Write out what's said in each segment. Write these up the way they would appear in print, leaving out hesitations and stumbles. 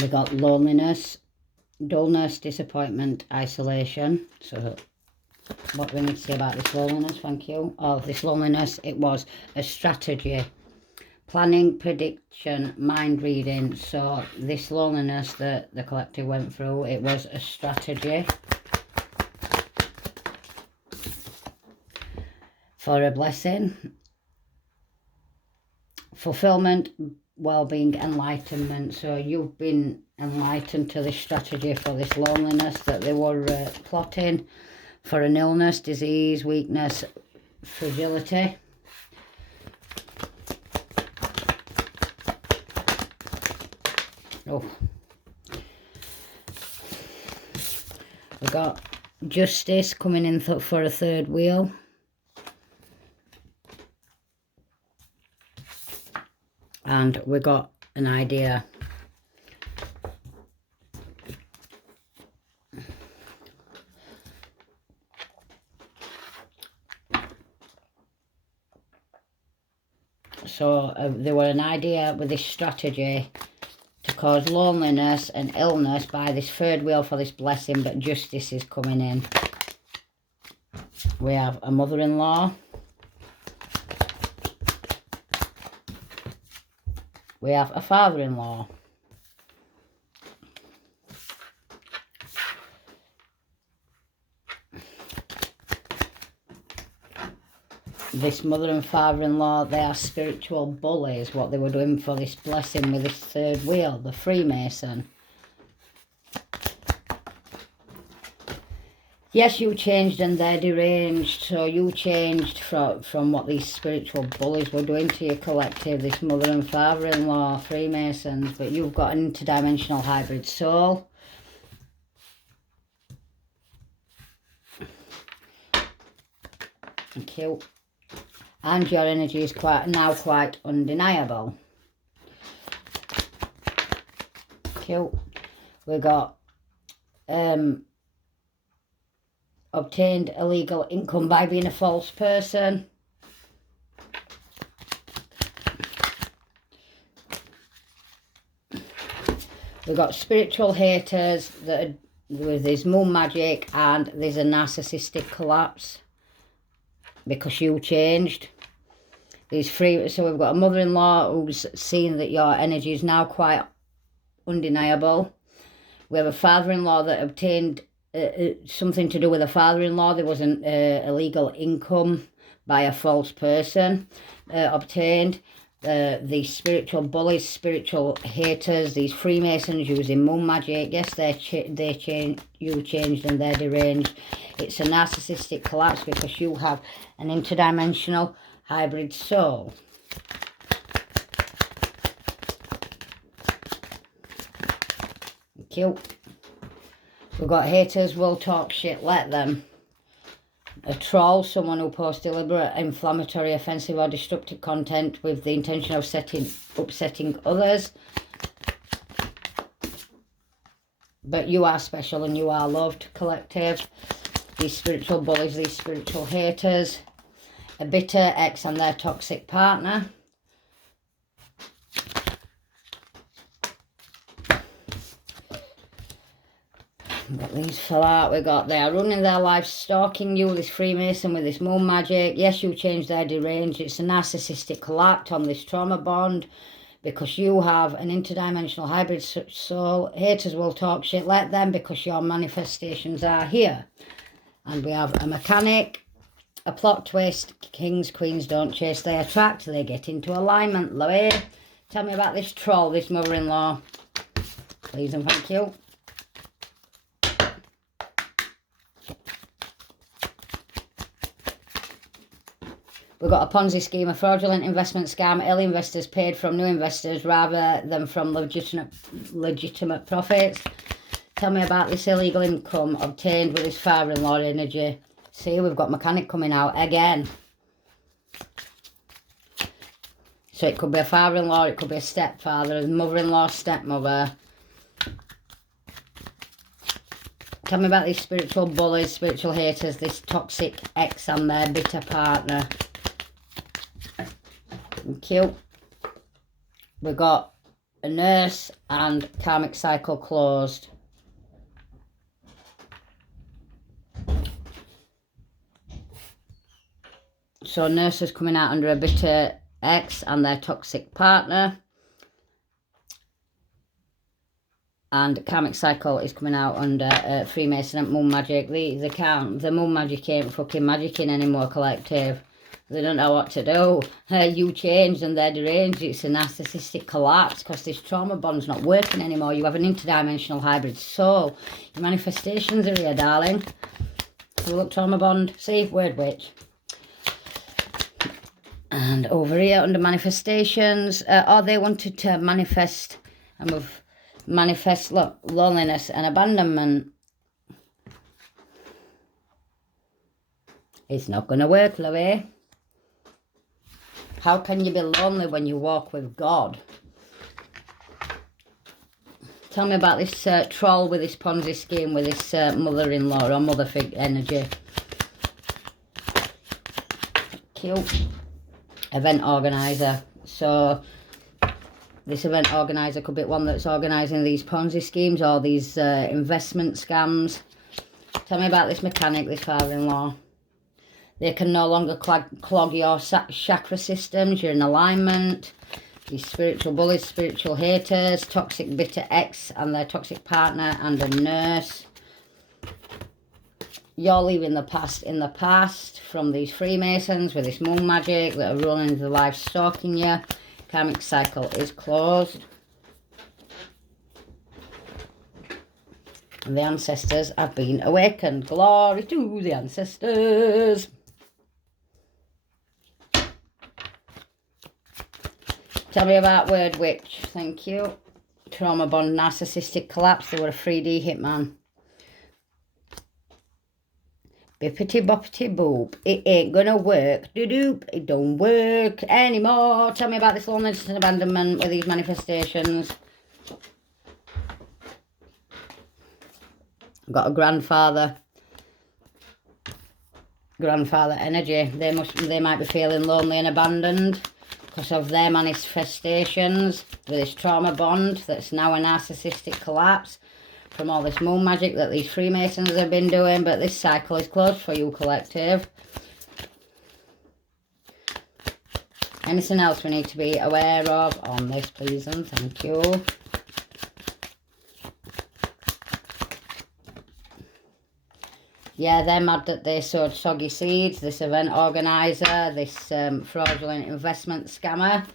We got loneliness, dullness, disappointment, isolation. So what do we need to say about this loneliness? Thank you. Oh, this loneliness, it was a strategy. Planning, prediction, mind reading. So this loneliness that the collective went through, it was a strategy for a blessing, fulfillment, well-being, enlightenment. So you've been enlightened to this strategy for this loneliness that they were plotting for an illness, disease, weakness, fragility. Oh, we got justice coming in for a third wheel. And we got an idea. So there were an idea with this strategy to cause loneliness and illness by this third wheel for this blessing, but justice is coming in. We have a mother-in-law. We have a father-in-law. This mother and father-in-law, they are spiritual bullies, what they were doing for this blessing with this third wheel, the Freemason. Yes, you changed and they're deranged, so you changed from what these spiritual bullies were doing to your collective, this mother and father-in-law, Freemasons, but you've got an interdimensional hybrid soul. Thank you. And your energy is now quite undeniable. Thank you. We got obtained illegal income by being a false person. We've got spiritual haters that are with this moon magic, and there's a narcissistic collapse because you changed. These three, so we've got a mother-in-law who's seen that your energy is now quite undeniable. We have a father-in-law that obtained something to do with a father-in-law. There was an illegal income by a false person obtained. These spiritual bullies, spiritual haters, these Freemasons using moon magic. Yes, you changed and they're deranged. It's a narcissistic collapse because you have an interdimensional hybrid soul. Thank you. We've got haters will talk shit, let them. A troll, someone who posts deliberate, inflammatory, offensive or destructive content with the intention of upsetting others. But you are special and you are loved, collective. These spiritual bullies, these spiritual haters. A bitter ex and their toxic partner. We've got these fell out. We got they are running their lives, stalking you, this Freemason with this moon magic. Yes, you changed their deranged. It's a narcissistic collapse on this trauma bond because you have an interdimensional hybrid soul. Haters will talk shit, let them, because your manifestations are here. And we have a mechanic. A plot twist, kings, queens don't chase, they attract, they get into alignment. Louis, tell me about this troll, this mother-in-law. Please and thank you. We've got a Ponzi scheme, a fraudulent investment scam. Early investors paid from new investors rather than from legitimate profits. Tell me about this illegal income obtained with this father-in-law energy. See, we've got mechanic coming out again. So it could be a father-in-law, it could be a stepfather, a mother-in-law, stepmother. Tell me about these spiritual bullies, spiritual haters, this toxic ex and their bitter partner. Thank you. We've got a nurse, and karmic cycle closed. So nurse is coming out under a bitter ex and their toxic partner. And karmic cycle is coming out under Freemason and Moon Magic. The Moon Magic ain't fucking magicking anymore, collective. They don't know what to do. You changed and they're deranged. It's a narcissistic collapse because this trauma bond's not working anymore. You have an interdimensional hybrid soul. Your manifestations are here, darling. So look, trauma bond. See, word witch. And over here under manifestations, they wanted to manifest, look, loneliness and abandonment. It's not going to work, Louie. How can you be lonely when you walk with God? Tell me about this troll with this Ponzi scheme with this mother-in-law or mother fig energy. Cute. Event organizer. So this event organizer could be one that's organising these Ponzi schemes or these investment scams. Tell me about this mechanic, this father-in-law. They can no longer clog your chakra systems. You're in alignment. These spiritual bullies, spiritual haters, toxic bitter ex and their toxic partner and a nurse. You're leaving the past in the past from these Freemasons with this moon magic that are running the life stalking you. Karmic cycle is closed. And the ancestors have been awakened. Glory to the ancestors. Tell me about Word Witch. Thank you. Trauma bond, narcissistic collapse. They were a 3D hitman. Bippity boppity boop. It ain't gonna work. Doo-doop. It don't work anymore. Tell me about this loneliness and abandonment with these manifestations. Got a grandfather energy. They might be feeling lonely and abandoned because of their manifestations with this trauma bond that's now a narcissistic collapse from all this moon magic that these Freemasons have been doing. But this cycle is closed for you, collective. Anything else we need to be aware of on this, please, and thank you. Yeah, they're mad that they sowed soggy seeds. This event organiser, this fraudulent investment scammer,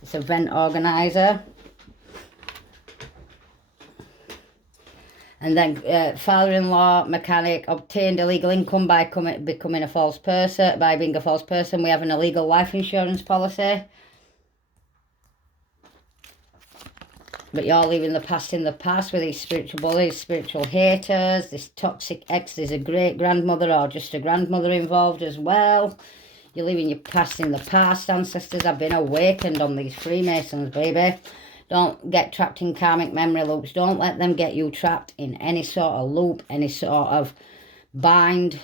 this event organiser. And then father-in-law, mechanic, obtained illegal income by becoming a false person, by being a false person. We have an illegal life insurance policy. But you're leaving the past in the past with these spiritual bullies, spiritual haters, this toxic ex. There's a great-grandmother or just a grandmother involved as well. You're leaving your past in the past. Ancestors have been awakened on these Freemasons, baby. Don't get trapped in karmic memory loops. Don't let them get you trapped in any sort of loop, any sort of bind.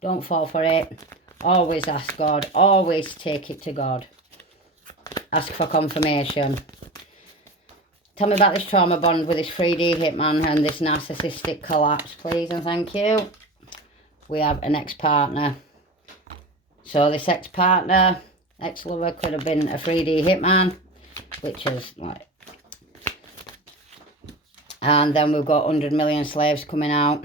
Don't fall for it. Always ask God. Always take it to God. Ask for confirmation. Tell me about this trauma bond with this 3D hitman and this narcissistic collapse, please, and thank you. We have an ex-partner. So this ex-partner, ex-lover could have been a 3D hitman, which is like... And then we've got 100 million slaves coming out.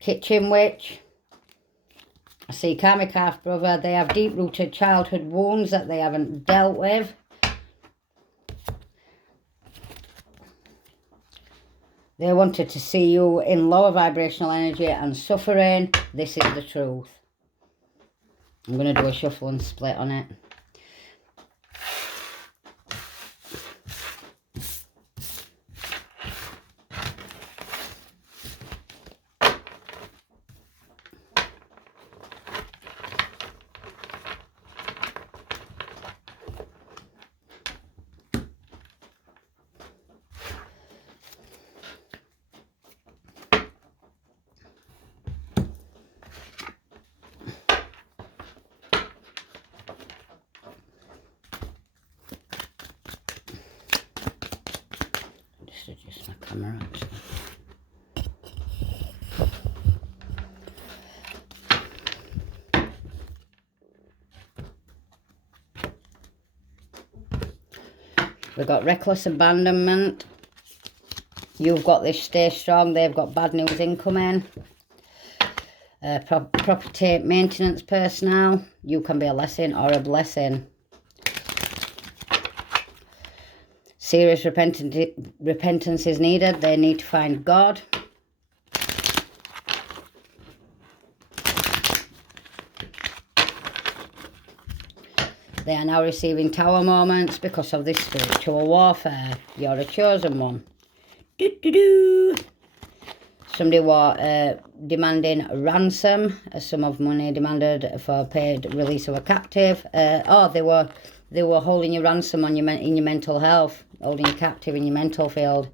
Kitchen witch. I see karmic half-brother. They have deep-rooted childhood wounds that they haven't dealt with. They wanted to see you in lower vibrational energy and suffering. This is the truth. I'm going to do a shuffle and split on it. just adjust my camera actually. We've got reckless abandonment. You've got this stay strong. They've got bad news incoming. Property maintenance personnel. You can be a lesson or a blessing. Serious repentance is needed. They need to find God. They are now receiving tower moments because of this spiritual warfare. You're a chosen one. Somebody was demanding a ransom, a sum of money demanded for paid release of a captive. They were holding you ransom on in your mental health, holding you captive in your mental field.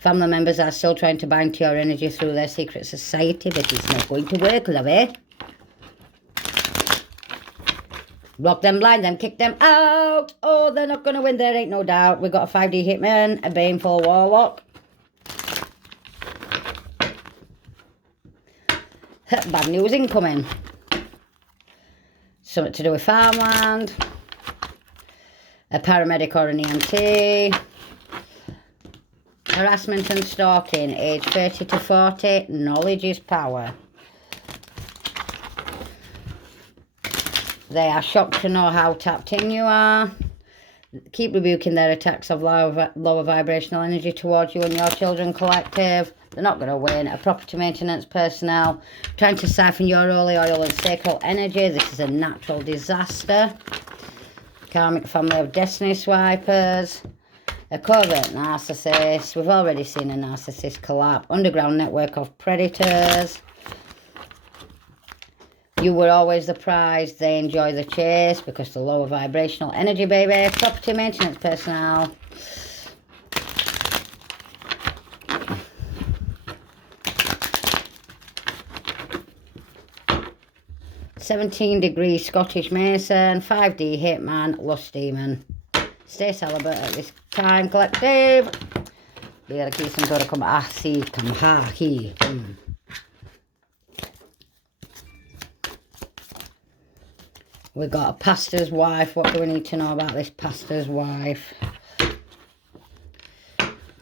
Family members are still trying to bind to your energy through their secret society, but it's not going to work, lovey. Block them, blind them, kick them out. Oh, they're not going to win, there ain't no doubt. We've got a 5D hitman, a baneful warlock. Bad news incoming. Something to do with farmland. A paramedic or an EMT. Harassment and stalking, age 30 to 40. Knowledge is power. They are shocked to know how tapped in you are. Keep rebuking their attacks of lower vibrational energy towards you and your children collective. They're not going to win. A property maintenance personnel trying to siphon your holy oil and sacral energy. This is a natural disaster. Karmic family of destiny swipers. A covert narcissist. We've already seen a narcissist collapse. Underground network of predators. You were always the prize. They enjoy the chase because the lower vibrational energy, baby. Property maintenance personnel. "17-degree Scottish Mason, 5D Hitman, Lust Demon." Stay celibate at this time, collective. Be key some sort of come see come ha he. We got a pastor's wife. What do we need to know about this pastor's wife?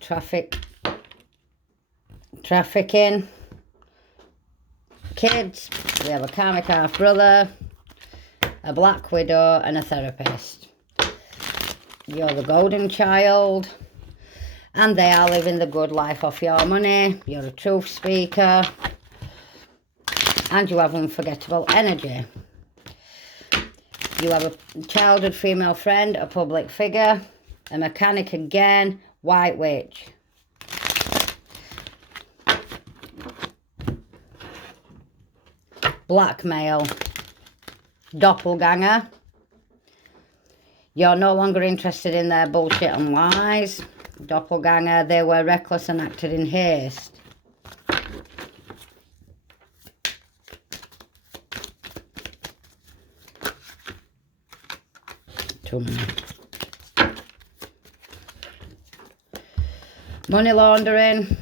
Trafficking. Kids. We have a karmic half brother, a black widow, and a therapist. You're the golden child, and they are living the good life off your money. You're a truth speaker, and you have unforgettable energy. You have a childhood female friend, a public figure, a mechanic again, white witch. Blackmail. Doppelganger. You're no longer interested in their bullshit and lies. Doppelganger, they were reckless and acted in haste. Too many. Money laundering.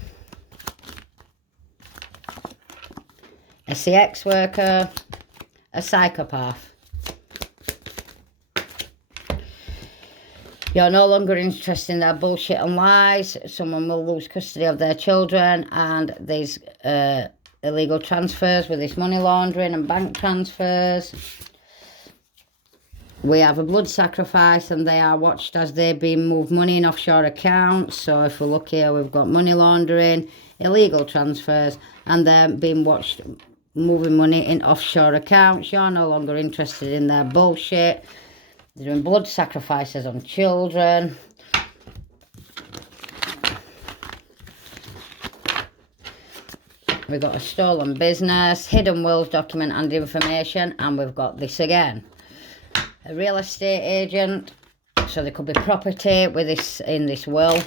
A CX worker. A psychopath. You're no longer interested in their bullshit and lies. Someone will lose custody of their children, and these illegal transfers with this money laundering and bank transfers. We have a blood sacrifice, and they are watched as they being moved money in offshore accounts. So if we look here, we've got money laundering, illegal transfers, and they're being watched moving money in offshore accounts. You're no longer interested in their bullshit. They're doing blood sacrifices on children. We've got a stolen business, hidden wills, document and information, and we've got this again. A real estate agent, so there could be property with this in this will.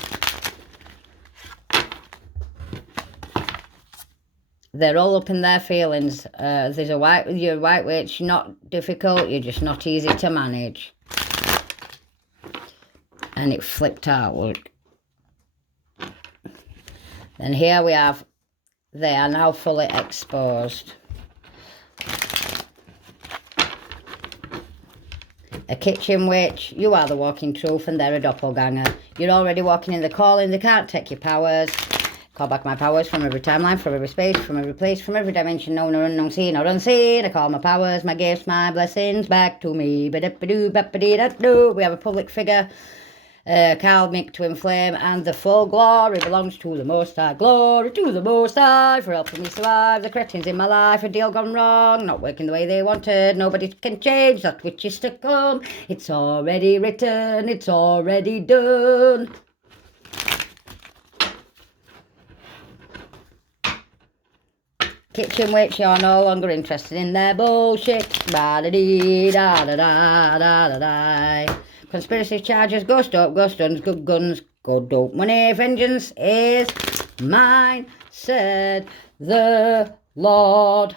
They're all up in their feelings. There's you're a white witch, not difficult, you're just not easy to manage. And it flipped out, look. Then here we have, they are now fully exposed. A kitchen witch, you are the walking truth and they're a doppelganger. You're already walking in the calling, they can't take your powers. Call back my powers from every timeline, from every space, from every place, from every dimension, known or unknown, seen or unseen. I call my powers, my gifts, my blessings back to me. We have a public figure, karmic twin flame, and the full glory belongs to the Most High. Glory to the Most High for helping me survive the cretins in my life. A deal gone wrong, not working the way they wanted. Nobody can change that which is to come. It's already written, it's already done. Kitchen witch, you're no longer interested in their bullshit. Ba-da-dee-da-da-da-da-da-da. Conspiracy charges, ghost up, ghost guns, good guns, good dope money. Vengeance is mine, said the Lord.